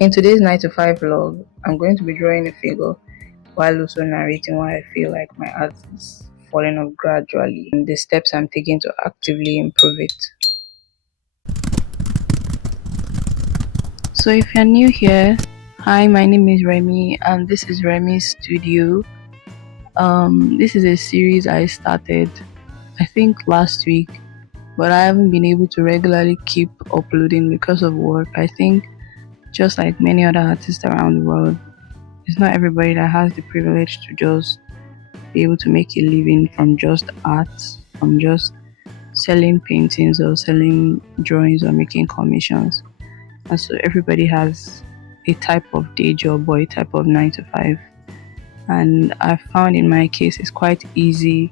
In today's 9 to 5 vlog, I'm going to be drawing a figure while also narrating why I feel like my art is falling off gradually and the steps I'm taking to actively improve it. So if you're new here, hi, my name is Remy and this is Remy's Studio. This is a series I started I think last week, but I haven't been able to regularly keep uploading because of work. I think just like many other artists around the world, it's not everybody that has the privilege to just be able to make a living from just art, from just selling paintings or selling drawings or making commissions. And so everybody has a type of day job or a type of 9 to 5. And I found in my case it's quite easy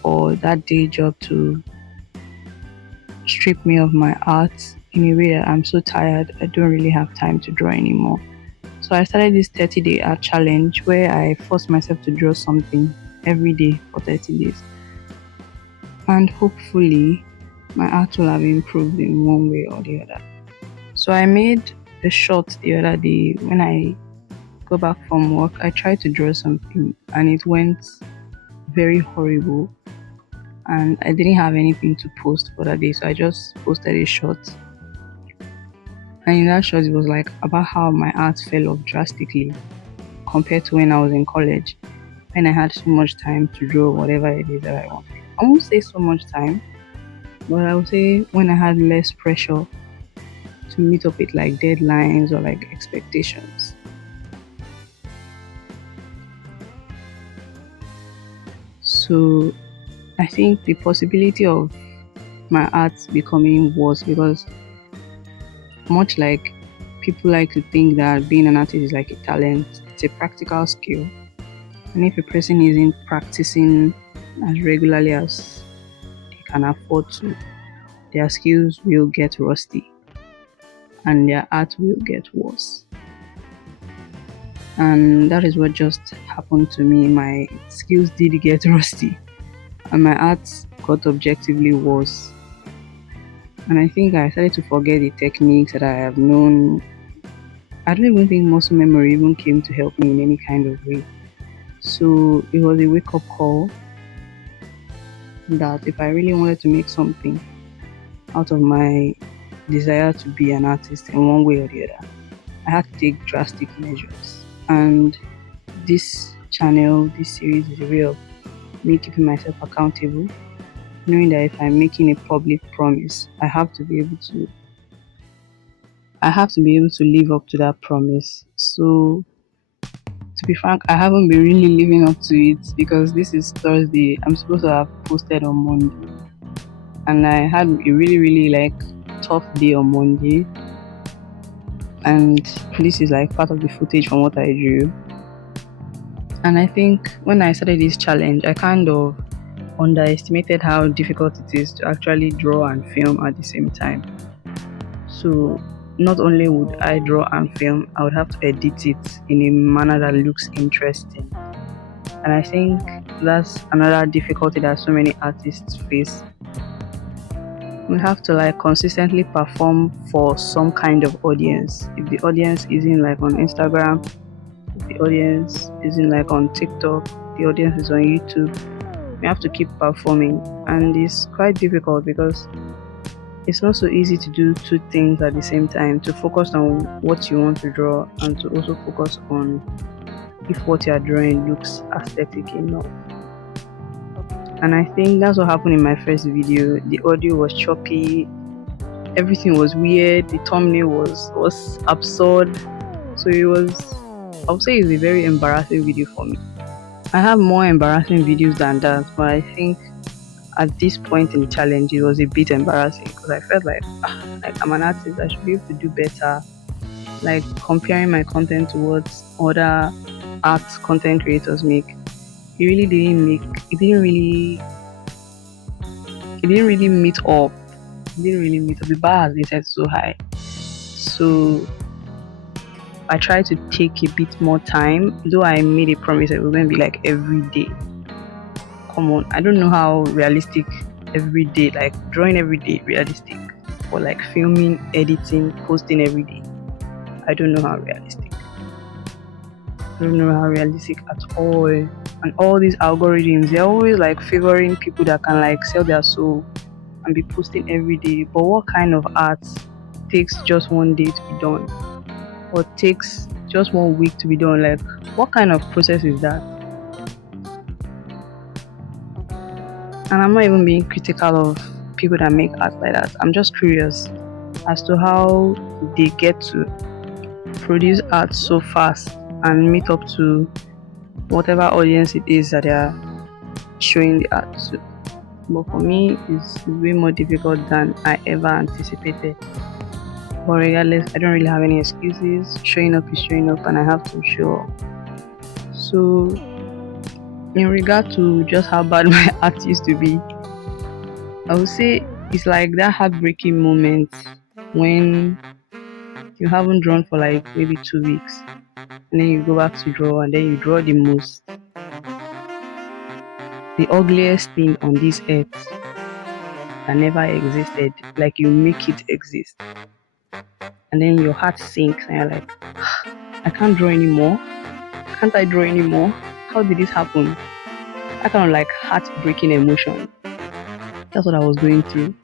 for that day job to strip me of my art in a way that I'm so tired I don't really have time to draw anymore. So I started this 30-day art challenge where I forced myself to draw something every day for 30 days. And hopefully my art will have improved in one way or the other. So I made a shot the other day. When I go back from work, I tried to draw something and it went very horrible. And I didn't have anything to post for that day, so I just posted a shot. And in that shot, it was like about how my art fell off drastically compared to when I was in college, when I had so much time to draw whatever it is that I wanted. I won't say so much time, but I would say when I had less pressure to meet up with like deadlines or like expectations. So I think the possibility of my art becoming worse, because much like people like to think that being an artist is like a talent, it's a practical skill. And if a person isn't practicing as regularly as they can afford to, their skills will get rusty and their art will get worse. And that is what just happened to me. My skills did get rusty and my art got objectively worse. And I think I started to forget the techniques that I have known. I don't even think muscle memory even came to help me in any kind of way. So it was a wake up call that if I really wanted to make something out of my desire to be an artist in one way or the other, I had to take drastic measures. And this channel, this series is a way of me keeping myself accountable, knowing that if I'm making a public promise, I have to be able to live up to that promise. So to be frank, I haven't been really living up to it because this is Thursday. I'm supposed to have posted on Monday. And I had a really like tough day on Monday. And this is like part of the footage from what I drew. And I think when I started this challenge, I kind of underestimated how difficult it is to actually draw and film at the same time. So not only would I draw and film, I would have to edit it in a manner that looks interesting. And I think that's another difficulty that so many artists face. We have to like consistently perform for some kind of audience. If the audience isn't like on Instagram, if the audience isn't like on TikTok, the audience is on YouTube, we have to keep performing. And it's quite difficult because it's not so easy to do two things at the same time, to focus on what you want to draw and to also focus on if what you are drawing looks aesthetic enough. And I think that's what happened in my first video. The audio was choppy, everything was weird, the thumbnail was absurd. So it was, I would say it's a very embarrassing video for me. I have more embarrassing videos than that, but I think at this point in the challenge it was a bit embarrassing because I felt like I'm an artist, I should be able to do better. Like comparing my content to what other art content creators make, it didn't meet up. The bar has been set so high. So I tried to take a bit more time, though I made a promise that it was going to be like every day. Come on, I don't know how realistic every day, like drawing every day, realistic, or like filming, editing, posting every day. I don't know how realistic. I don't know how realistic at all. And all these algorithms, they're always like favoring people that can like sell their soul and be posting every day. But what kind of art takes just one day to be done? Or takes just 1 week to be done? Like, what kind of process is that? And I'm not even being critical of people that make art like that. I'm just curious as to how they get to produce art so fast and meet up to whatever audience it is that they are showing the art to. But for me, it's way more difficult than I ever anticipated. But regardless, I don't really have any excuses. Showing up is showing up, and I have to show up. So, in regard to just how bad my art used to be, I would say it's like that heartbreaking moment when you haven't drawn for like maybe 2 weeks, and then you go back to draw, and then you draw the ugliest thing on this earth that never existed. Like you make it exist, and then your heart sinks, and you're like, I can't draw anymore. Can't I draw anymore? How did this happen? That kind of like heartbreaking emotion. That's what I was going through.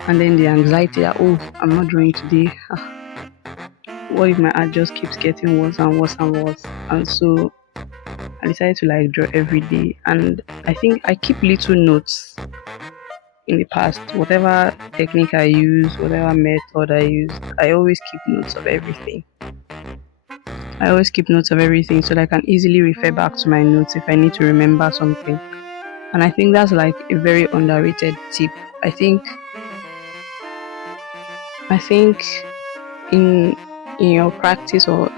And then the anxiety that, oh, I'm not drawing today. What if my art just keeps getting worse and worse and worse? And so I decided to like draw every day. And I think I keep little notes in the past. Whatever technique I use, whatever method I use, I always keep notes of everything. I always keep notes of everything so that I can easily refer back to my notes if I need to remember something. And I think that's like a very underrated tip. I think in your practice, or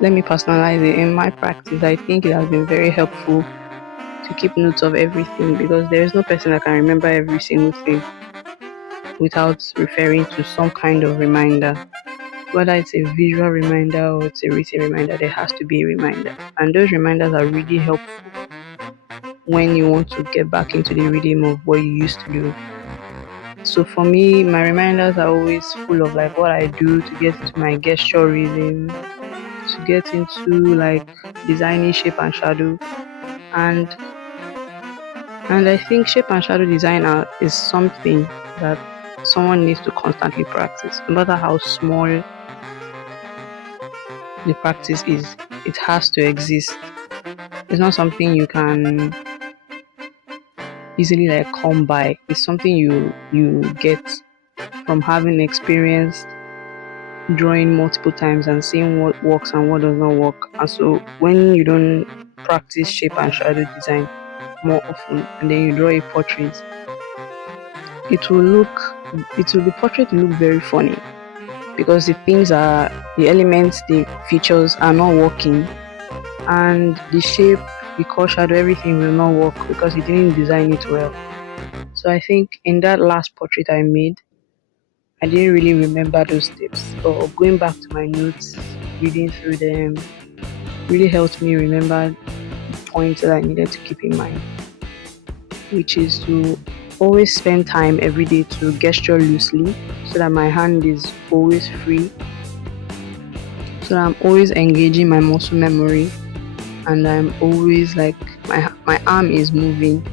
let me personalize it, in my practice, I think it has been very helpful to keep notes of everything, because there is no person that can remember every single thing without referring to some kind of reminder. Whether it's a visual reminder or it's a written reminder, there has to be a reminder. And those reminders are really helpful when you want to get back into the rhythm of what you used to do. So for me, my reminders are always full of like what I do to get into my gesture rhythm, to get into like designing shape and shadow. And I think shape and shadow designer is something that someone needs to constantly practice. No matter how small the practice is, it has to exist. It's not something you can easily like come by. It's something you get from having experienced drawing multiple times and seeing what works and what does not work. And so when you don't practice shape and shadow design more often, and then you draw a portrait, it will look the portrait will look very funny, because the elements, the features are not working, and the shape, the core shadow, everything will not work because you didn't design it well. So I think in that last portrait I made, I didn't really remember those tips. Or going back to my notes, reading through them, really helped me remember the points that I needed to keep in mind, which is to always spend time every day to gesture loosely so that my hand is always free, so that I'm always engaging my muscle memory, and I'm always like my arm is moving.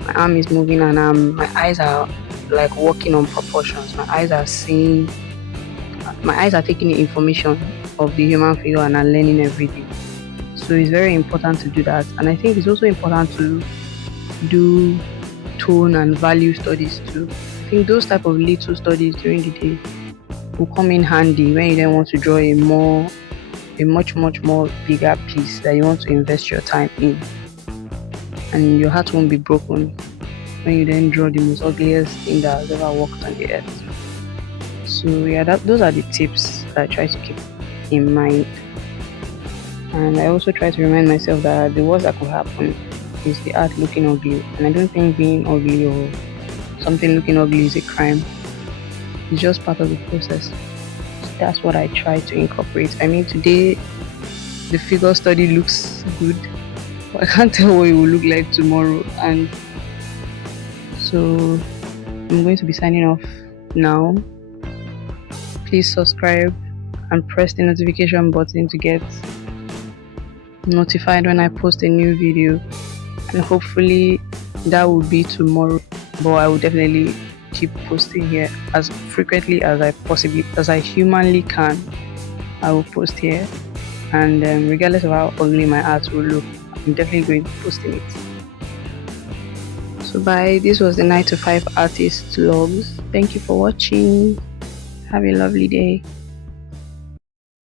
My arm is moving, and my eyes are like working on proportions. My eyes are taking the information of the human figure and are learning everything. So it's very important to do that. And I think it's also important to do tone and value studies too. I think those type of little studies during the day will come in handy when you then want to draw a much more bigger piece that you want to invest your time in, and your heart won't be broken when you then draw the most ugliest thing that has ever walked on the earth. So yeah, those are the tips that I try to keep in mind. And I also try to remind myself that the worst that could happen is the art looking ugly. And I don't think being ugly or something looking ugly is a crime. It's just part of the process. So that's what I try to incorporate. I mean, today the figure study looks good, but I can't tell what it will look like tomorrow. And so I'm going to be signing off now. Please subscribe and press the notification button to get notified when I post a new video. And hopefully that will be tomorrow, but I will definitely keep posting here as frequently as I humanly can. I will post here, and regardless of how ugly my art will look, I'm definitely going to post it. So bye, this was the 9 to 5 artist vlogs. Thank you for watching. Have a lovely day.